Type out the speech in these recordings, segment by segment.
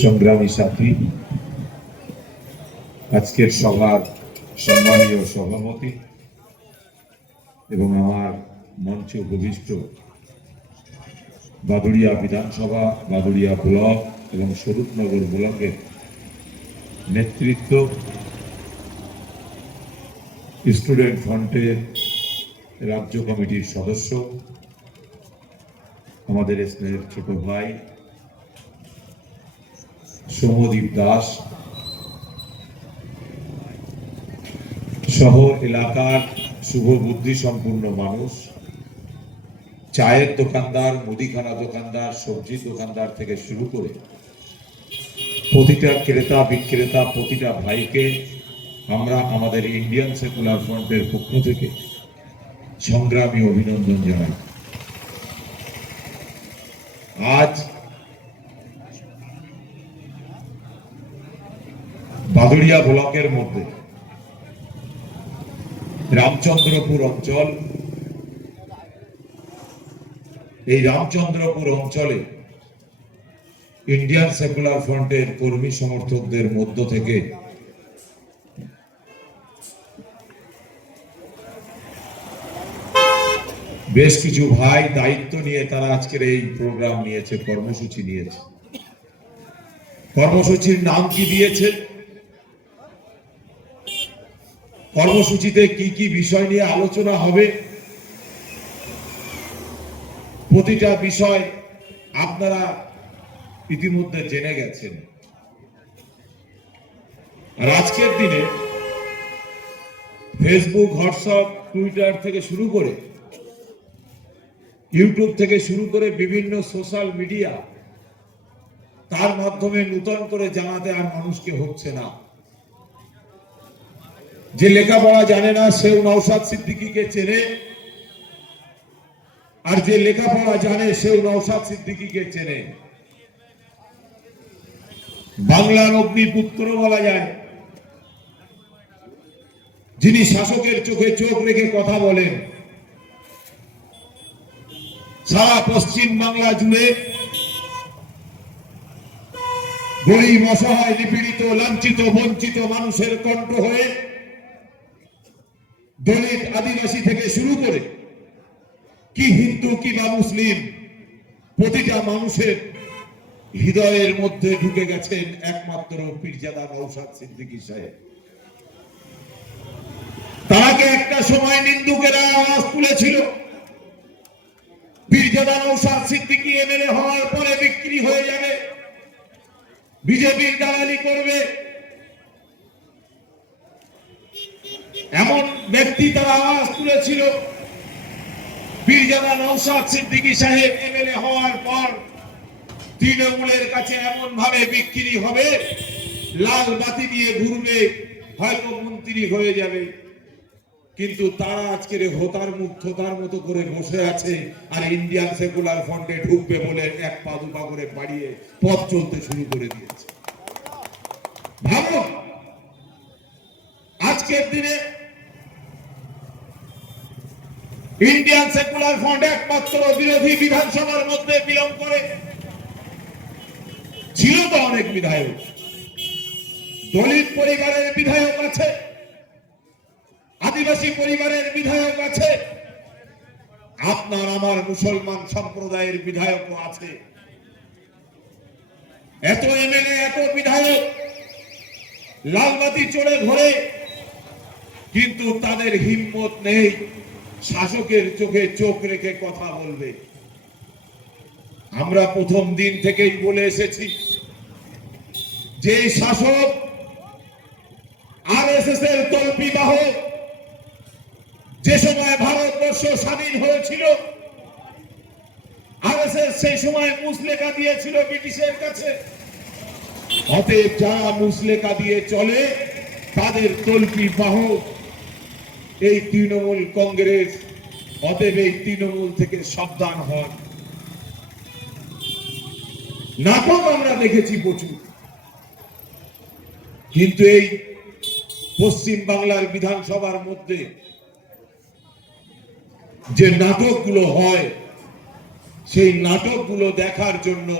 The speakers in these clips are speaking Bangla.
সংগ্রামী সাথী, আজকের সভার সম্মানীয় সভাপতি এবং আমার মঞ্চে উপবিষ্ট বাদুড়িয়া বিধানসভা, বাদুড়িয়া ব্লক এবং স্বরূপনগর ব্লকের নেতৃত্ব, স্টুডেন্ট ফ্রন্টের রাজ্য কমিটির সদস্য, আমাদের স্নেহের ছোট ভাই সৌম্যদীপ দাস, শহর এলাকার শুভ বুদ্ধি সম্পূর্ণ মানুষ, চায়ের দোকানদার, মুদিখানা দোকানদার, সবজি দোকানদার থেকে শুরু করে প্রতিটা ক্রেতা বিক্রেতা, প্রতিটা ভাইকে আমরা আমাদের ইন্ডিয়ান সেকুলার ফ্রন্টের পক্ষ থেকে সংগ্রামী অভিনন্দন জানাই। আজ বাদুড়িয়া ব্লকের মধ্যে রামচন্দ্রপুর অঞ্চল, এই রামচন্দ্রপুর অঞ্চলে ইন্ডিয়ান সেকুলার ফ্রন্টের কর্মী সমর্থকদের মধ্য থেকে বেশ কিছু ভাই দায়িত্ব নিয়ে তারা আজকের এই প্রোগ্রাম নিয়েছে, কর্মসূচি নিয়েছে। কর্মসূচির নাম কি দিয়েছে? কর্মসূচিতে কি কি বিষয় নিয়ে আলোচনা হবে, প্রতিটা বিষয় আপনারা ইতিমধ্যে জেনে গেছেন। আর আজকের দিনে ফেসবুক, হোয়াটসঅ্যাপ, টুইটার থেকে শুরু করে ইউটিউব থেকে শুরু করে বিভিন্ন সোশ্যাল মিডিয়া, তার মাধ্যমে নূতন করে জানাতে আর মানুষকে হচ্ছে না। যে লেখাপড়া জানে না সেও নওশাদ সিদ্দিকীকে চেনে, আর যে লেখাপড়া জানে সেও নওশাদ সিদ্দিকীকে চেনে। বাংলার অগ্নিপুত্র বলা যায়, যিনি শাসকের চোখে চোখ রেখে কথা বলেন। সারা পশ্চিম বাংলা জুড়ে গরিব, অসহায়, নিপীড়িত, লাঞ্ছিত, বঞ্চিত মানুষের কণ্ঠ হয়ে দলিত, আদিবাসী থেকে শুরু করে কি হিন্দু কি বা মুসলিম, প্রতিটা মানুষের হৃদয়ের মধ্যে ঢুকে গেছেন একমাত্র পীরজাদা নওশাদ সিদ্দিকী সাহেব। তাকে একটা সময় নিন্দুকেরা আওয়াজ তুলেছিল, পীরজাদা নওশাদ সিদ্দিকী এমএলএ হওয়ার পরে বিক্রি হয়ে যাবে, বিজেপির দালালি করবে, এমন ব্যক্তি তারা আওয়াজ তুলেছিল। পীরজাদা নওশাদ সিদ্দিকী সাহেব এমএলএ হওয়ার পর তৃণমূলের কাছে এমন ভাবে বিক্রি হবে, লাল বাতি দিয়ে ঘুরবে, হয়তো মন্ত্রী হয়ে যাবে। কিন্তু তারা আজকের হোতার মুখ থোতার মতো করে বসে আছে, আর ইন্ডিয়ান সেকুলার ফ্রন্টে ঢুকবে বলে এক পা দুপা করে বাড়িয়ে পথ চলতে শুরু করে দিয়েছে। ভাবুন, আজকের দিনে ইন্ডিয়ান সেকুলার ফ্রন্ট একমাত্র বিরোধী বিধানসভার মধ্যে বিলং করে। ছিল তো অনেক বিধায়ক, দলিত পরিবারের বিধায়ক আছে, আদিবাসী পরিবারের বিধায়ক আছে, আপনার আমার মুসলমান সম্প্রদায়ের বিধায়কও আছে। এত এমএলএ, এত বিধায়ক লালবাতি চড়ে ঘোরে, কিন্তু তাদের হিম্মত নেই শাসকের চোখে চোখ রেখে কথা বলবে। আমরা প্রথম দিন থেকেই বলে এসেছি, যে শাসক আরএসএস এর তল্পি বাহক, যে সময় ভারতবর্ষ স্বাধীন হয়েছিল আরএসএস সেই সময় মুসলেখা দিয়েছিল ব্রিটিশের কাছে। অতএব যারা মুসলেখা দিয়ে চলে তাদের তল্পি বাহক এই তৃণমূল কংগ্রেস। অতএব এই তৃণমূল থেকে সাবধান হন। নাটক আমরা দেখেছি প্রচুর, কিন্তু এই পশ্চিম বাংলার বিধানসভার মধ্যে যে নাটকগুলো হয়, সেই নাটকগুলো দেখার জন্য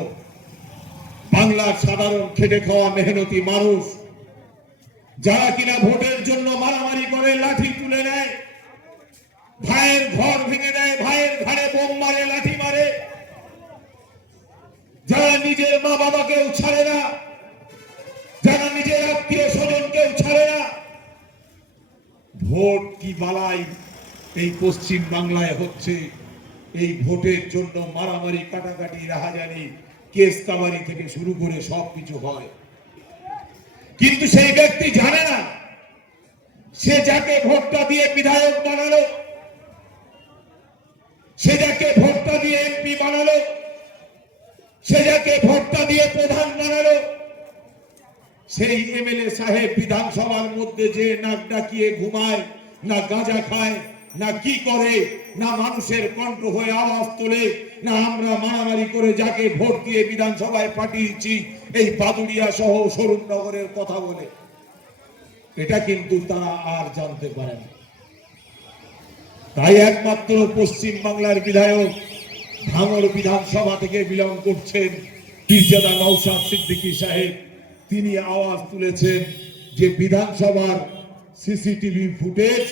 বাংলার সাধারণ খেটে খাওয়া মেহনতি মানুষ, যারা কিনা ভোটের জন্য মারামারি করে, লাঠি তুলে নেয়, ভাইয়ের ঘর ভেঙে দেয়, ভাইয়ের ঘাড়ে বোম মারে, লাঠি মারে, যারা নিজের মা বাবাকেও ছাড়ে না, যারা নিজের আত্মীয় স্বজনকেও ছাড়ে না, ভোট কি বালাই এই পশ্চিম বাংলায় হচ্ছে। এই ভোটের জন্য মারামারি, কাটাকাটি, রাহাজানি, কেস কামারি থেকে শুরু করে সবকিছু হয়। কিন্তু সেই ব্যক্তি জানে না, সে যাকে ভোটটা দিয়ে বিধায়ক বানালো, সে যাকে ভোটটা দিয়ে এমপি বানালো, সে যাকে ভোটটা দিয়ে প্রধান বানালো, সেই এমএলএ সাহেব বিধানসভার মধ্যে যে নাক ডাকিয়ে ঘুমায়, না গাঁজা খায়, না কি করে, না মানুষের কণ্ঠ হয়ে আওয়াজ তোলে, না আমরা মারামারি করে যাকে ভোট দিয়ে বিধানসভায় পাঠিয়েছি এই বাদুড়িয়া সহ শরীফনগরের কথা বলে, এটা কিন্তু তারা আর জানতে পারে না। তাই একমাত্র পশ্চিম বাংলার বিধায়ক, ভাঙড় বিধানসভা থেকে বিলং করছেন পীরজাদা নওশাদ সিদ্দিকী সাহেব, তিনি আওয়াজ তুলেছেন যে বিধানসভার সিসিটিভি ফুটেজ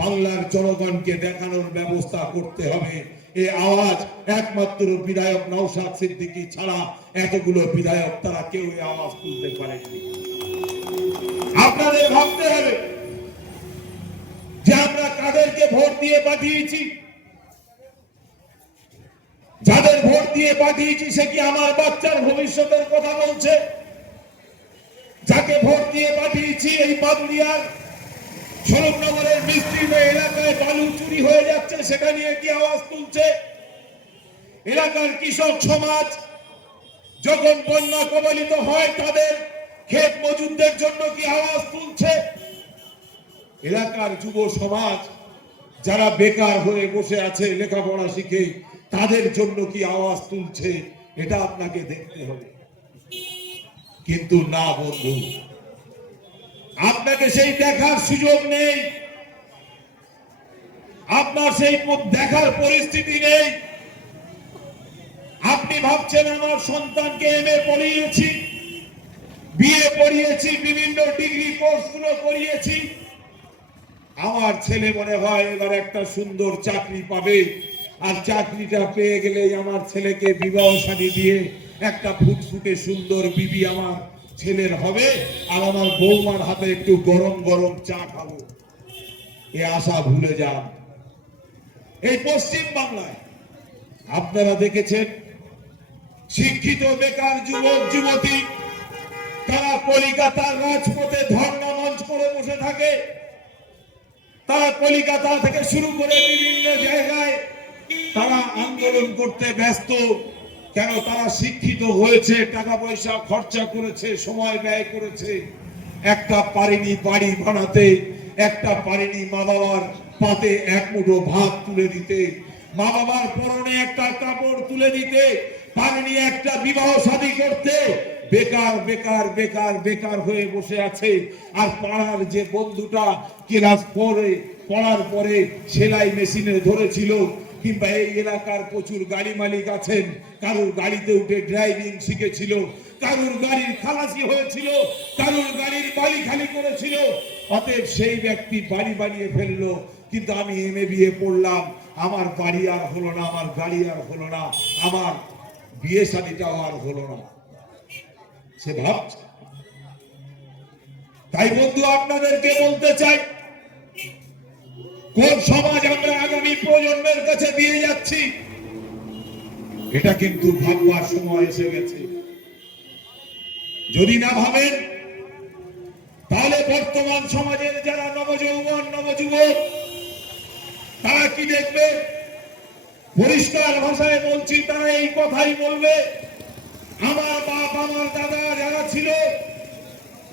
বাংলার জনগণকে দেখানোর ব্যবস্থা করতে হবে। এই আওয়াজ একমাত্র বিধায়ক নওশাদ সিদ্দিকী ছাড়া এতগুলো বিধায়ক তারা কেউ এই আওয়াজ তুলতে পারেনি। আপনাদের ভাবতে হবে যে আমরা কাদেরকে ভোট দিয়ে পাঠিয়েছি। যাদের ভোট দিয়ে পাঠিয়েছি সে কি আমার বাচ্চার ভবিষ্যতের কথা বলছে? যাকে ভোট দিয়ে পাঠিয়েছি এই বাদুড়িয়ার শরীফনগরের বিস্তীর্ণ এলাকায় বালু চুরি হয়ে যাচ্ছে, সেটা নিয়ে কি আওয়াজ তুলছে? এলাকার কৃষক সমাজ যখন বন্যা কবলিত হয় তাদের ক্ষেত মজুরদের জন্য কি আওয়াজ তুলছে? এলাকার যুব সমাজ যারা বেকার হয়ে বসে আছে লেখাপড়া শিখে, তাদের জন্য কি আওয়াজ তুলছে? এটা আপনাকে দেখতে হবে। কিন্তু না বন্ধু, আপনাকে সেই দেখার সুযোগ নেই, আপনার সেই দেখার পরিস্থিতি নেই। আপনি ভাবছেন আমার সন্তানকে এমএ পড়িয়েছি, বিএ পড়িয়েছি, বিভিন্ন ডিগ্রি কোর্সগুলো করিয়েছি, আমার ছেলে মনে হয় এবার একটা সুন্দর চাকরি পাবে, আর চাকরিটা পেয়ে গেলেই আমার ছেলেকে বিবাহ শাদী দিয়ে একটা ফুটফুটে সুন্দর বিবি আমার ছেলের হবে, আর আমার বৌমার হাতে একটু গরম গরম চা খাবো। এ আশা ভুলে যান। এই পশ্চিম বাংলায় আপনারা দেখেছেন শিক্ষিত বেকার যুবক যুবতী তারা কলিকাতার রাজপথে ধর্ণা মঞ্চ করে বসে থাকে। তারা কলিকাতা থেকে শুরু করে বিভিন্ন জায়গায় তারা আন্দোলন করতে ব্যস্ত। কেন? তারা শিক্ষিত হয়েছে, টাকা পয়সা খরচা করেছে, সময় ব্যয় করেছে, একটা পারেনি বাড়ি বানাতে, একটা পারেনি মা বাবার পাতে এক মুঠো ভাত তুলে দিতে, মা বাবার পরনে একটা কাপড় তুলে দিতে পারেনি, একটা বিবাহ শাদী করতে। বেকার বেকার বেকার বেকার হয়ে বসে আছে। আর পাড়ার যে বন্ধুটা ক্লাস 4-এ পড়ার পরে সেলাই মেশিনে ধরেছিল, কিংবা এই এলাকার প্রচুর গাড়ি মালিক আছেন, কারোর গাড়িতে উঠে ড্রাইভিং শিখেছিল, কারোর গাড়ির খালাসি হয়েছিল, কারোর গাড়ির বাড়ি খালি করেছিল, অতএব সেই ব্যক্তি বাড়ি বানিয়ে ফেললো। কিন্তু আমি এমএ বিএ পড়লাম, আমার বাড়ি আর হলো না, আমার গাড়ি আর হলো না, আমার বিয়ে শাদীটাও আর হলো না, সে ভাবছে। তাই বন্ধু আপনাদেরকে বলতে চাই, কোন সমাজ আমরা আগামী প্রজন্মের কাছে দিয়ে যাচ্ছি, এটা কিন্তু ভাববার সময় এসে গেছে। যদি না ভাবেন তাহলে বর্তমান সমাজের যারা নবযৌবন নবযুবক তারা কি দেখবে? পরিষ্কার ভাষায় বলছি, তারা এই কথাই বলবে, আমার বাপ আমার দাদা যারা ছিল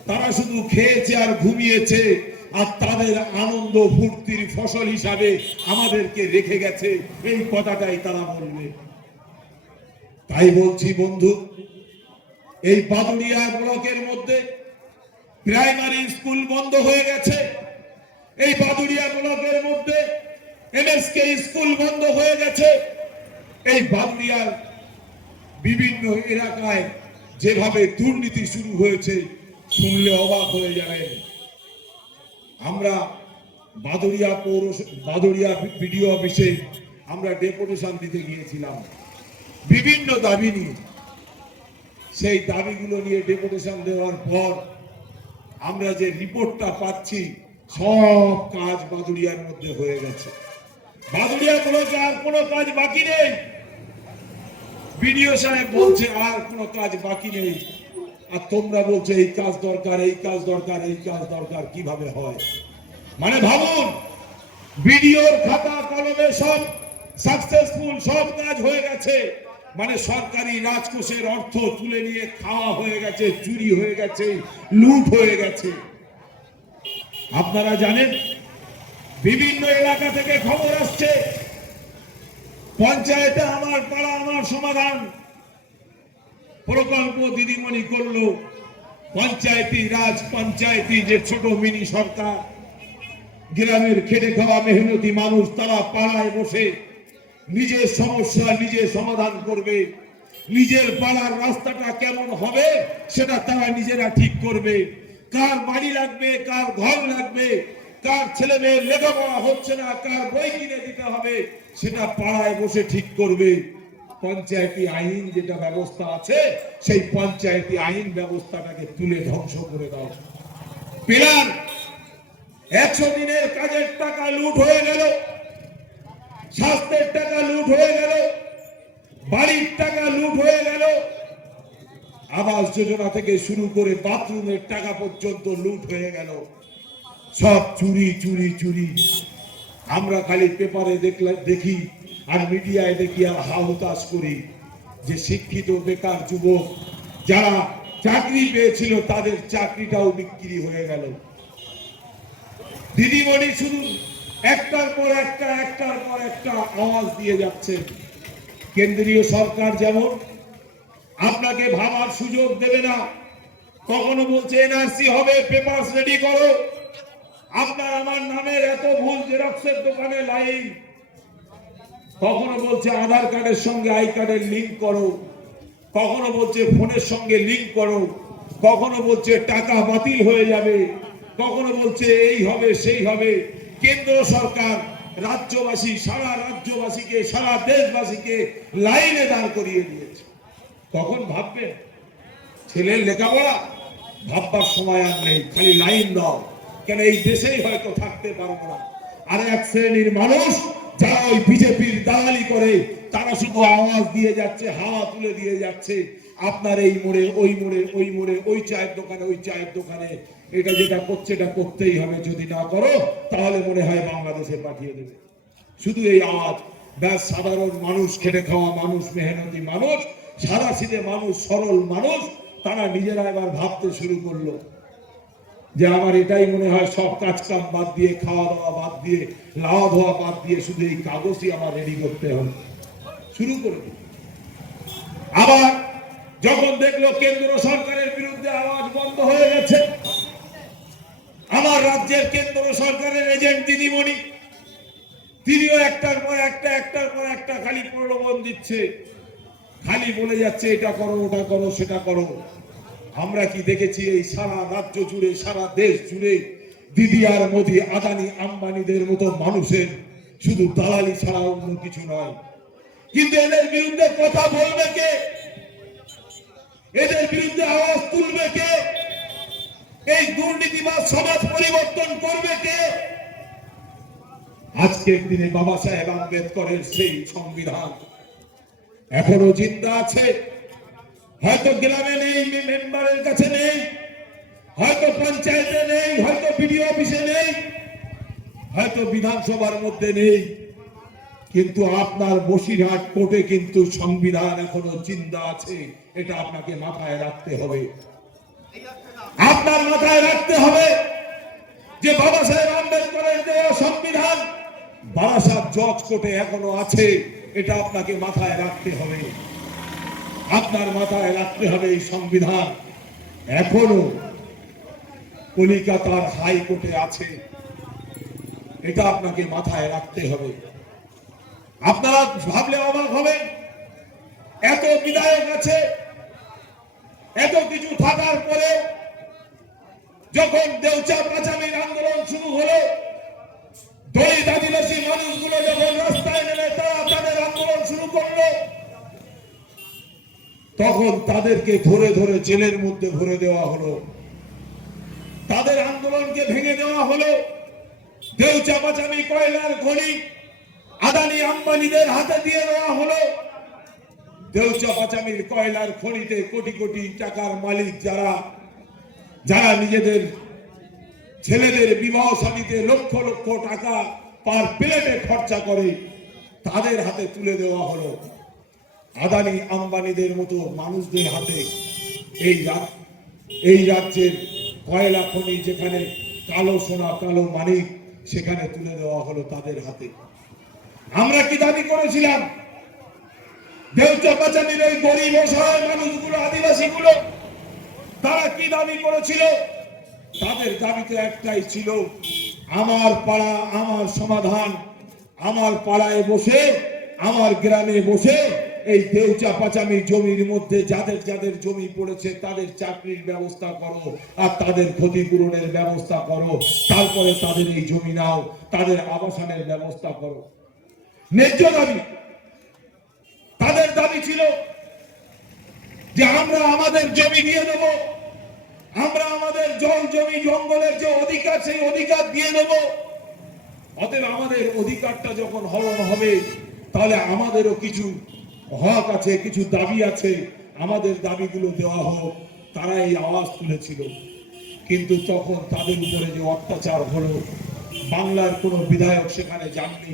তারা শুধু খেয়েছে আর ঘুমিয়েছে, আর তাদের আনন্দ ফুর্তির ফসল হিসাবে আমাদেরকে রেখে গেছে, এই কথাটাই তারা বলবে। তাই বলছি বন্ধু, এই বাদুড়িয়া ব্লকের মধ্যে প্রাইমারি স্কুল বন্ধ হয়ে গেছে। এই বাদুড়িয়া ব্লকের মধ্যে এমএসকে স্কুল বন্ধ হয়ে গেছে। এই বাদুড়িয়ার বিভিন্ন এলাকায় যেভাবে দুর্নীতি শুরু হয়েছে শুনলে অবাক হয়ে যাবেন। আমরা বাদুড়িয়া বিডিও অফিসে আমরা ডেপুটেশন দিতে গিয়েছিলাম বিভিন্ন দাবি নিয়ে। সেই দাবিগুলো নিয়ে ডেপুটেশন দেওয়ার পর আমরা যে রিপোর্টটা পাচ্ছি, সব কাজ বাদুড়িয়ার মধ্যে হয়ে গেছে। বাদুড়িয়া ব্লকে আর কোনো কাজ বাকি নেই। বিডিও সাহেব বলছে আর কোনো কাজ বাকি নেই, আর তোমরা বলছো এই কাজ দরকার, এই কাজ দরকার, এই কাজ দরকার। কিভাবে হয়? মানে ভাবুন, বিডিওর খাতা কলমে সব সাকসেসফুল, সব কাজ হয়ে গেছে, মানে সরকারি রাজকোষের অর্থ তুলে নিয়ে খাওয়া হয়ে গেছে, চুরি হয়ে গেছে, লুট হয়ে গেছে। আপনারা জানেন, বিভিন্ন এলাকা থেকে খবর আসছে পঞ্চায়েতে আমার পাড়া আমার সমাধান প্রকল্প দিদিমণি করলো। পঞ্চায়েতি রাজ, পঞ্চায়েতি যে ছোট মিনি সরকার, গ্রামের খেটে খাওয়া মেহনতি মানুষ, তারা পাড়ায় বসে নিজের সমস্যা নিজে সমাধান করবে। নিজের পাড়ার রাস্তাটা কেমন হবে সেটা তারা নিজেরা ঠিক করবে। কার বাড়ি লাগবে, কার ঘর লাগবে, কার ছেলে মেয়ের লেখাপড়া হচ্ছে না, কার বই কিনে দিতে হবে, সেটা পাড়ায় বসে ঠিক করবে। পঞ্চায়েতি আইন যেটা ব্যবস্থা আছে, সেই পঞ্চায়েতি আইন ব্যবস্থাটাকে তুলে ধ্বংস করে দাও। পিলার 100 দিনের কাজের টাকা লুট হয়ে গেল, স্বাস্থ্যের টাকা লুট হয়ে গেল, বাড়ির টাকা লুট হয়ে গেল, আবাস যোজনা থেকে শুরু করে বাথরুমের টাকা পর্যন্ত লুট হয়ে গেল। সব চুরি চুরি চুরি। আমরা খালি পেপারে দেখি আর মিডিয়ায় দেখি আর হাহুতাশ করি যে শিক্ষিত বেকার যুবক যারা চাকরি পেয়েছিল তাদের চাকরিটাও বিক্রি হয়ে গেল। দিদিমণি শুধু একটার পর একটা আওয়াজ দিয়ে যাচ্ছে। কেন্দ্রীয় সরকার যেমন আপনাকে ভাবার সুযোগ দেবে না। কখনো বলছে এনআরসি হবে, পেপারস রেডি করো। আপনার আমার নামের এত ভুল, জেরক্সের দোকানে লাইন। কখনো বলছে আধার কার্ডের সঙ্গে আই কার্ডের লিঙ্ক করো, কখনো বলছে ফোনের সঙ্গে লিঙ্ক করো, কখনো বলছে টাকা বাতিল হয়ে যাবে, কখনো বলছে এই হবে সেই হবে। কেন্দ্র সরকার রাজ্যবাসী, সারা রাজ্যবাসীকে, সারা দেশবাসীকে লাইনে দাঁড় করিয়ে দিয়েছে। তখন ভাববেন ছেলের লেখাপড়া, ভাববার সময় আর নেই, খালি লাইন দাও। কেন এই দেশেই হয়তো থাকতে পারবো না। আর এক শ্রেণীর মানুষ যারা ওই বিজেপির দালালি করে, তারা শুধু আওয়াজ দিয়ে যাচ্ছে, হাওয়া তুলে দিয়ে যাচ্ছে। আপনার এই মোড়ে, ওই মোড়ে, ওই মোড়ে, ওই চায়ের দোকানে, ওই চায়ের দোকানে, এটা যেটা করছে এটা করতেই হবে, যদি না করো তাহলে মনে হয় বাংলাদেশে পাঠিয়ে দেবে। শুধু এই আওয়াজ। ব্যাস, সাধারণ মানুষ, খেটে খাওয়া মানুষ, মেহনতি মানুষ, সাদাসিধে মানুষ, সরল মানুষ, তারা নিজেরা এবার ভাবতে শুরু করলো যে আমার এটাই মনে হয়, সব কাজ কাম বাদ দিয়ে, খাওয়া দাওয়া বাদ দিয়ে, লাওয়া ধোয়া বাদ দিয়ে শুধু এই কাগজই আমার রেডি করতে হবে। শুরু করে দিল। আবার যখন দেখলো কেন্দ্র সরকারের বিরুদ্ধে আওয়াজ বন্ধ হয়ে গেছে, আমার রাজ্যের কেন্দ্র সরকারের এজেন্ট দিদিমণি, তিনিও একটার পর একটা খালি প্রলোভন দিচ্ছে, খালি বলে যাচ্ছে এটা করো, ওটা করো, সেটা করো। আমরা কি দেখেছি এই সারা রাজ্য জুড়ে, সারা দেশ জুড়ে দিদি আর মোদি, আদানি আম্বানিদের মতো মানুষের শুধু দালালি ছাড়া অন্য কিছু নয়। কিন্তু এদের বিরুদ্ধে কথা বলবে কে? এদের বিরুদ্ধে আওয়াজ তুলবে কে? এই দুর্নীতিবাদ সমাজ পরিবর্তন করবে কে? আজকের দিনে বাবা সাহেব আম্বেদকরের সেই সংবিধান এখনো জিন্দা আছে। হয়তো গ্রামে নেই, মেম্বারের কাছে নেই, হয়তো পঞ্চায়েতে নেই, হয়তো বিডিও অফিসে নেই, হয়তো বিধানসভার মধ্যে নেই, কিন্তু আপনার বসিরহাট কোর্টে কিন্তু সংবিধান এখনো জিন্দা আছে। এটা আপনাকে মাথায় রাখতে হবে। আপনার মাথায় রাখতে হবে যে বাবা সাহেব আম্বেদকরের দেওয়া সংবিধান বারাসাত জজ কোর্টে এখনো আছে। এটা আপনাকে মাথায় রাখতে হবে। আপনার মাথায় রাখতে হবে এই সংবিধান এখনো কলিকাতার হাইকোর্টে আছে, এটা আপনাকে মাথায় রাখতে হবে। আপনারা ভাবলে অবাক হবেন, এত বিধায়ক আছে, এত কিছু থাকার পরে যখন দেউচা পাচামির আন্দোলন শুরু হলো, দলিত আদিবাসী মানুষগুলো যখন রাস্তায় নেমে তারা তাদের আন্দোলন শুরু করলো, তখন তাদেরকে ধরে ধরে জেলের মধ্যে ভরে দেওয়া হলো, তাদের আন্দোলনকে ভেঙে দেওয়া হলো। দেউচা পাচামি কয়লার খনি আদানি আম্বানিদের হাতে দিয়ে দেওয়া হলো। দেউচা পাচামির কয়লার খনিতে কোটি কোটি টাকার মালিক যারা যারা নিজেদের ছেলেদের বিবাহ শাদীতে লক্ষ লক্ষ টাকা পার প্লেটে খরচা করে, তাদের হাতে তুলে দেওয়া হলো। আদানি আম্বানিদের মতো মানুষদের হাতে এই রাজ্যের কয়লা খনি, যেখানে কালো সোনা কালো মানিক, সেখানে তুলে দেওয়া হলো তাদের হাতে। আমরা কি দাবি করেছিলাম? দেউচা পাচামির এই গরিব অসহায় মানুষগুলো, আদিবাসীগুলো, তারা কি দাবি করেছিল? তাদের দাবি তো একটাই ছিল, আমার পাড়া আমার সমাধান, আমার পাড়ায় বসে, আমার গ্রামে বসে এই দেউচা পাচামি জমির মধ্যে যাদের যাদের জমি পড়েছে তাদের চাকরির ব্যবস্থা করো, আর তাদের ক্ষতিপূরণের ব্যবস্থা করো, তারপরে তাদের এই জমি নাও, তাদের আবাসনের ব্যবস্থা করো। ন্যায্য দাবি। তাদের দাবি ছিল যে আমরা আমাদের জমি দিয়ে দেব, আমরা আমাদের জল জমি জঙ্গলের যে অধিকার, সেই অধিকার দিয়ে দেব। অতএব আমাদের অধিকারটা যখন হরণ হবে, তাহলে আমাদেরও কিছু হক আছে, কিছু দাবি আছে, আমাদের দাবিগুলো দেওয়া হোক। তারা এই আওয়াজ তুলেছিল। কিন্তু তখন তাদের উপরে যে অত্যাচার হলো, বাংলার কোনো বিধায়ক সেখানে যাননি,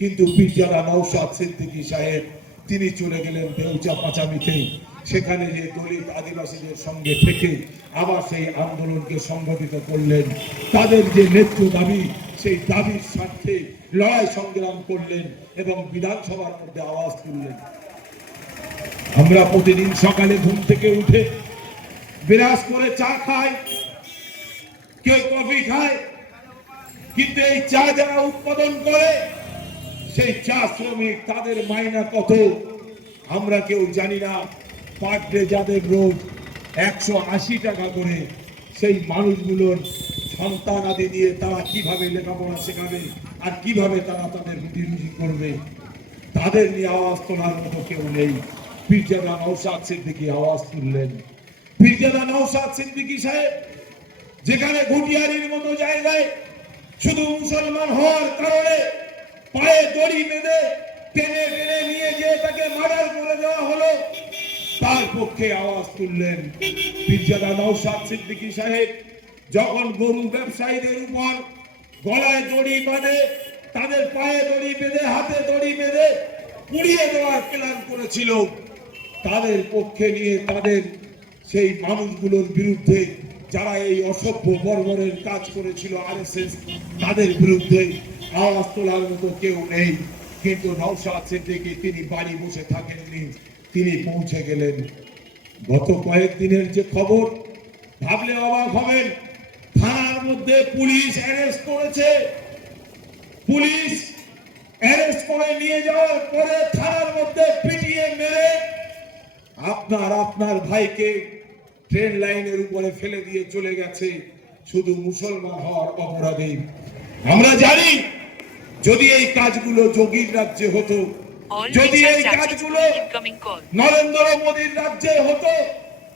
কিন্তু পীরজাদা নওশাদ সিদ্দিকী সাহেব তিনি চলে গেলেন দেউচা পাচামিতে। সেখানে যে দলিত আদিবাসীদের সঙ্গে থেকে আবার সেই আন্দোলনকে সংগঠিত করলেন, তাদের যে ন্যায্য দাবি, সেই দাবির স্বার্থে লড়াই সংগ্রাম করলেন এবং বিধানসভার মধ্যে আওয়াজ তুললেন। আমরা প্রতিদিন সকালে ঘুম থেকে উঠে বিরাজ করে চা খাই, কেউ কফি খায়, কিন্তু এই চা যারা উৎপাদন করে, সেই চা শ্রমিক, তাদের মাইনা কত আমরা কেউ জানি না। পার ডে যাদের রোজ 180 টাকা করে, সেই মানুষগুলোর সন্তান আদি নিয়ে তারা কিভাবে লেখাপড়া শেখাবে আর কিভাবে তারা তাদের রুটি রুজি করবে, তাদের নিয়ে আওয়াজ তোলার মতো কেউ নেই। পীরজাদা নওশাদ সিদ্দিকী আওয়াজ তুললেন। পীরজাদা নওশাদ সিদ্দিকী সাহেব যেখানে ঘুটিয়ারির মতো জায়গায় শুধু মুসলমান হওয়ার কারণে পায়ে দড়ি বেঁধে টেনে টেনে নিয়ে গিয়ে তাকে মার্ডার করে দেওয়া হলো, তার পক্ষে আওয়াজ তুললেন। পীরজাদা নওশাদ সিদ্দিকী সাহেব যখন গরু ব্যবসায়ীদের উপর গলায় দড়ি বাঁধে, তাদের পায়ে দড়ি বেঁধে, হাতে দড়ি বেঁধে পুড়িয়ে দেওয়ার প্ল্যান করেছিল, তাদের পক্ষে নিয়ে তাদের সেই মানুষগুলোর বিরুদ্ধে যারা এই অসভ্য বর্বরের কাজ করেছিল আরএসএস, তাদের বিরুদ্ধে আওয়াজ তোলার মতো কেউ নেই। কিন্তু নওশাদ সিদ্দিকী তিনি বাড়ি বসে থাকেননি, তিনি পৌঁছে গেলেন। গত কয়েকদিনের যে খবর, ভাবলে অবাক হবেন। থানার মধ্যে পুলিশ অ্যারেস্ট করেছে, পুলিশ অ্যারেস্ট করে নিয়ে যাওয়ার পরে থানার মধ্যে পিটিয়ে মেরে আপনার ভাইকে ট্রেন লাইনের উপরে ফেলে দিয়ে চলে গেছে, শুধু মুসলমান হওয়ার অপরাধে। আমরা জানি যদি এই কাজগুলো যোগীর রাজ্যে হতো, যদি এই কাজগুলো নরেন্দ্র মোদীর রাজ্যে হতো,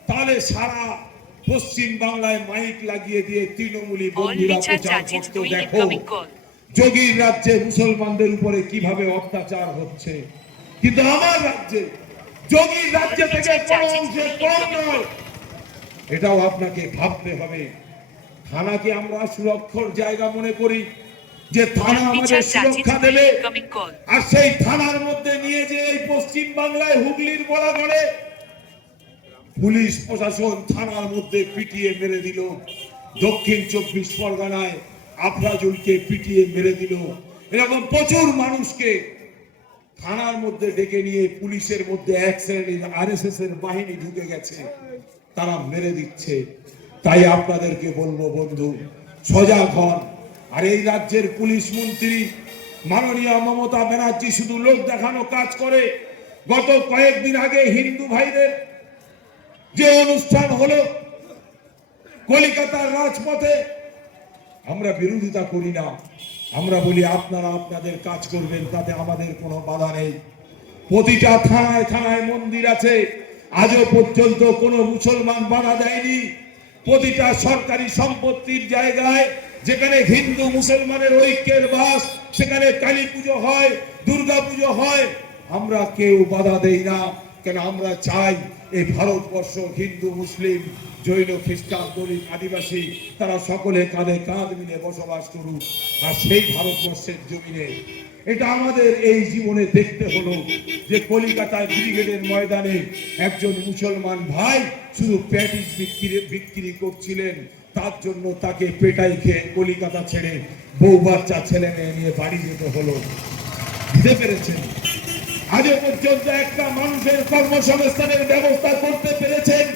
তাহলে সারা পশ্চিম বাংলায় মাইক লাগিয়ে দিয়ে তৃণমূলী বন্ধুরা প্রচার করত, দেখো যোগীর রাজ্যে মুসলমানদের উপরে কিভাবে অত্যাচার হচ্ছে। কিন্তু আমার রাজ্যে, যোগীর রাজ্য থেকে কোনো অংশে কম নয়, এটাও আপনাকে ভাবতে হবে। থানাকে আমরা সুরক্ষার জায়গা মনে করি, যে থানা আমাদের সুরক্ষা দেবে, আর সেই থানার মধ্যে নিয়ে যে এই পশ্চিম বাংলায় হুগলির বরাবরে পুলিশ প্রশাসন থানার মধ্যে পিটিয়ে মেরে দিল, দক্ষিণ 24 পরগনায় আফরাজুলকে পিটিয়ে মেরে দিল। এরকম প্রচুর মানুষকে থানার মধ্যে ডেকে নিয়ে পুলিশের মধ্যে এক শ্রেণীর আরএসএস এর বাহিনী ঢুকে গেছে, তারা মেরে দিচ্ছে। তাই আপনাদেরকে বলবো বন্ধু, সজাগ হন। আর এই রাজ্যের পুলিশ মন্ত্রী মাননীয় মমতা ব্যানার্জি শুধু লোক দেখানো কাজ করে। গত কয়েকদিন আগে হিন্দু ভাইদের যে অনুষ্ঠান হলো কলকাতার রাজপথে, আমরা বিরোধিতা করি না, আমরা বলি আপনারা আপনাদের কাজ করবেন, তাতে আমাদের কোনো বাধা নেই। প্রতিটা থানায় থানায় মন্দির আছে, আজও পর্যন্ত কোনো মুসলমান বাধা দেয়নি। প্রতিটা সরকারি সম্পত্তির জায়গায় যেখানে হিন্দু মুসলমানের ঐক্যের বাস, সেখানে কালী পুজো হয়, দুর্গা পুজো হয়, আমরা কেউ বাধা দেই না। কেন আমরা চাই এই ভারতবর্ষ হিন্দু মুসলিম জৈন খ্রিস্টান দলিত আদিবাসী তারা সকলে কাঁধে কাঁধ মিলে বসবাস করুক। আর সেই ভারতবর্ষের জমিনে এটা আমাদের এই জীবনে দেখতে হলো যে কলিকাতায় ব্রিগেডের ময়দানে একজন মুসলমান ভাই শুধু প্যাটিস বিক্রি করছিলেন, তার জন্য তাকে পেটাই খেয়ে কলিকাতা ছেড়ে বউ বাচ্চা ছেলে মেয়ে নিয়ে বাড়ি যেতে হলো। বুঝতে পেরেছেন? আজও পর্যন্ত একটা মানুষের কর্মসংস্থানের ব্যবস্থা করতে পেরেছেন?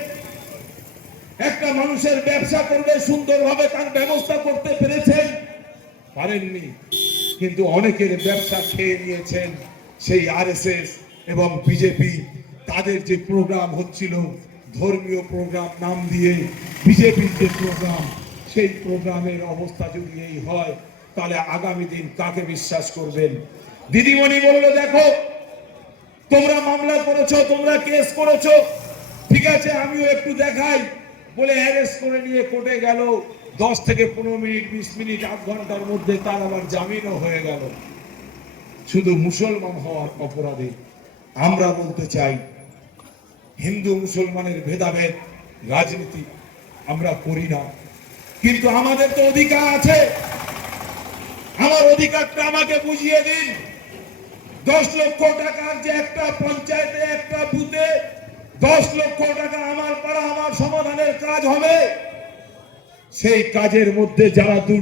একটা মানুষের ব্যবসা করবে সুন্দরভাবে তার ব্যবস্থা করতে পেরেছেন? পারেননি। কিন্তু অনেকের ব্যবসা খেয়ে নিয়েছেন সেই আরএসএস এবং বিজেপি। তাদের যে প্রোগ্রাম হচ্ছিল ধর্মীয় প্রোগ্রাম নাম দিয়ে বিজেপির যে প্রোগ্রাম, সেই প্রোগ্রামের অবস্থা যদি এই হয় তাহলে আগামী দিন কাকে বিশ্বাস করবেন? দিদিমণি বলল, দেখো তোমরা মামলা করেছো, তোমরা কেস করেছো, ঠিক আছে আমিও একটু দেখাই বলে অ্যারেস্ট করে নিয়ে কোর্টে গেল। 10 থেকে 15 মিনিট 20 মিনিট আধ ঘন্টার মধ্যে তার আবার জামিনও হয়ে গেল, শুধু মুসলমান হওয়ার অপরাধে। আমরা বলতে চাই হিন্দু মুসলমানের ভেদাভেদ রাজনীতি আমরা করি না, কিন্তু আমাদের তো অধিকার আছে। আমার অধিকারটা আমাকে বুঝিয়ে দিন। 10 লক্ষ টাকার যে একটা পঞ্চায়েতে একটা বুথে 10 লক্ষ টাকা আমার পাড়া আমার সমাধানের কাজ হবে, সেই কাজের মধ্যে যারা